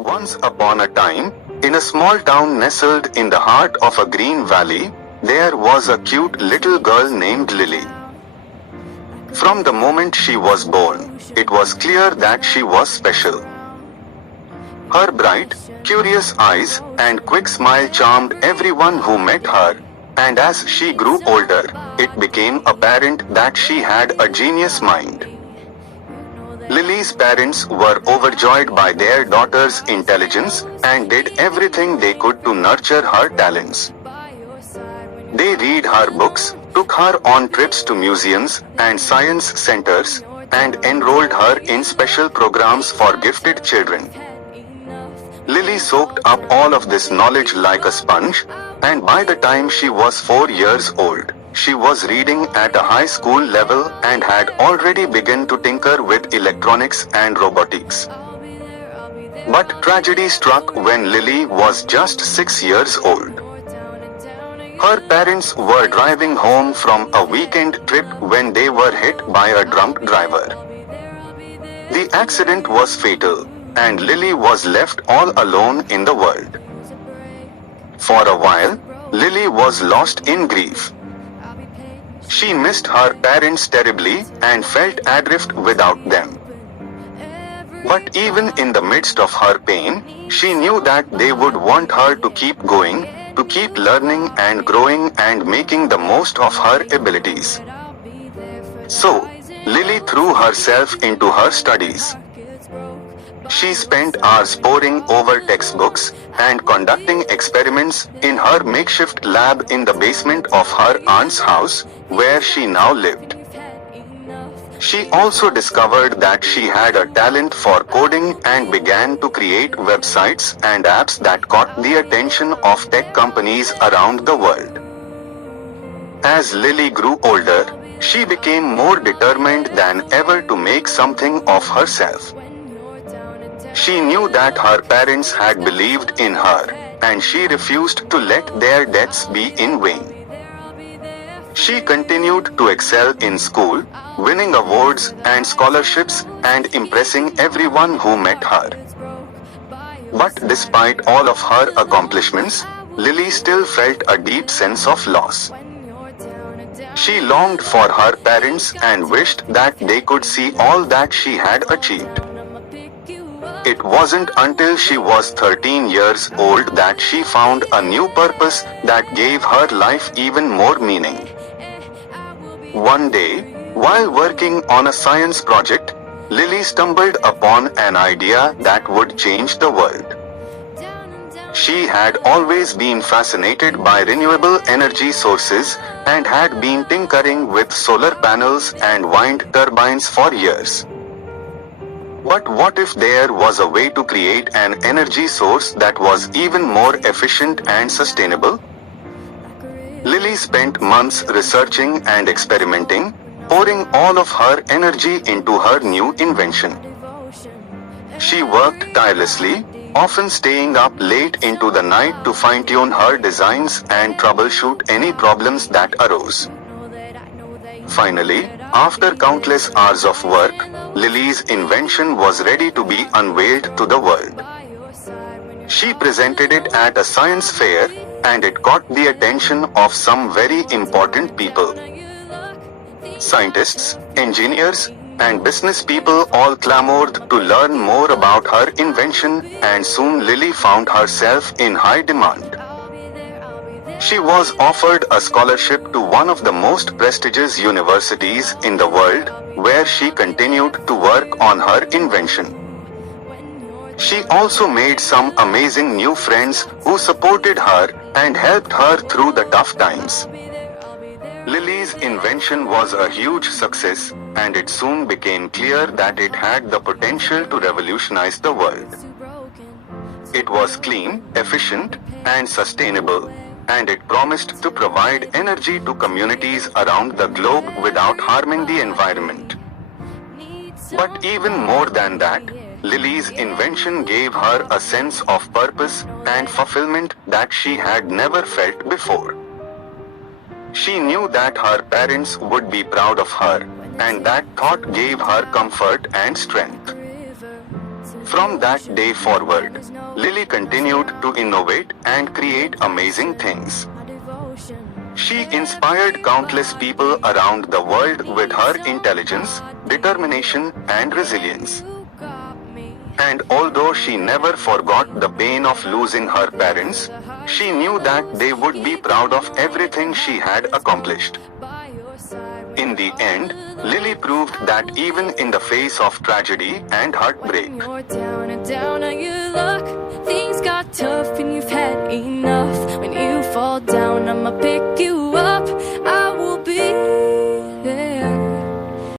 Once upon a time, in a small town nestled in the heart of a green valley, there was a cute little girl named Lily. From the moment she was born, it was clear that she was special. Her bright, curious eyes and quick smile charmed everyone who met her, and as she grew older, it became apparent that she had a genius mind. Lily's parents were overjoyed by their daughter's intelligence and did everything they could to nurture her talents. They read her books, took her on trips to museums and science centers, and enrolled her in special programs for gifted children. Lily soaked up all of this knowledge like a sponge, and by the time she was 4 years old, she was reading at a high school level and had already begun to tinker with electronics and robotics. But tragedy struck when Lily was just 6 years old. Her parents were driving home from a weekend trip when they were hit by a drunk driver. The accident was fatal, and Lily was left all alone in the world. For a while, Lily was lost in grief. She missed her parents terribly and felt adrift without them. But even in the midst of her pain, she knew that they would want her to keep going, to keep learning and growing and making the most of her abilities. So, Lily threw herself into her studies. She spent hours poring over textbooks and conducting experiments in her makeshift lab in the basement of her aunt's house, where she now lived. She also discovered that she had a talent for coding and began to create websites and apps that caught the attention of tech companies around the world. As Lily grew older, she became more determined than ever to make something of herself. She knew that her parents had believed in her, and she refused to let their deaths be in vain. She continued to excel in school, winning awards and scholarships and impressing everyone who met her. But despite all of her accomplishments, Lily still felt a deep sense of loss. She longed for her parents and wished that they could see all that she had achieved. It wasn't until she was 13 years old that she found a new purpose that gave her life even more meaning. One day, while working on a science project, Lily stumbled upon an idea that would change the world. She had always been fascinated by renewable energy sources and had been tinkering with solar panels and wind turbines for years. But what if there was a way to create an energy source that was even more efficient and sustainable? Lily spent months researching and experimenting, pouring all of her energy into her new invention. She worked tirelessly, often staying up late into the night to fine-tune her designs and troubleshoot any problems that arose. Finally, after countless hours of work, Lily's invention was ready to be unveiled to the world. She presented it at a science fair, and it caught the attention of some very important people. Scientists, engineers, and business people all clamored to learn more about her invention, and soon Lily found herself in high demand. She was offered a scholarship to one of the most prestigious universities in the world, where she continued to work on her invention. She also made some amazing new friends who supported her and helped her through the tough times. Lily's invention was a huge success, and it soon became clear that it had the potential to revolutionize the world. It was clean, efficient, and sustainable, and it promised to provide energy to communities around the globe without harming the environment. But even more than that, Lily's invention gave her a sense of purpose and fulfillment that she had never felt before. She knew that her parents would be proud of her, and that thought gave her comfort and strength. From that day forward, Lili continued to innovate and create amazing things. She inspired countless people around the world with her intelligence, determination, and resilience. And although she never forgot the pain of losing her parents, she knew that they would be proud of everything she had accomplished. In the end, Lili proved that even in the face of tragedy and heartbreak,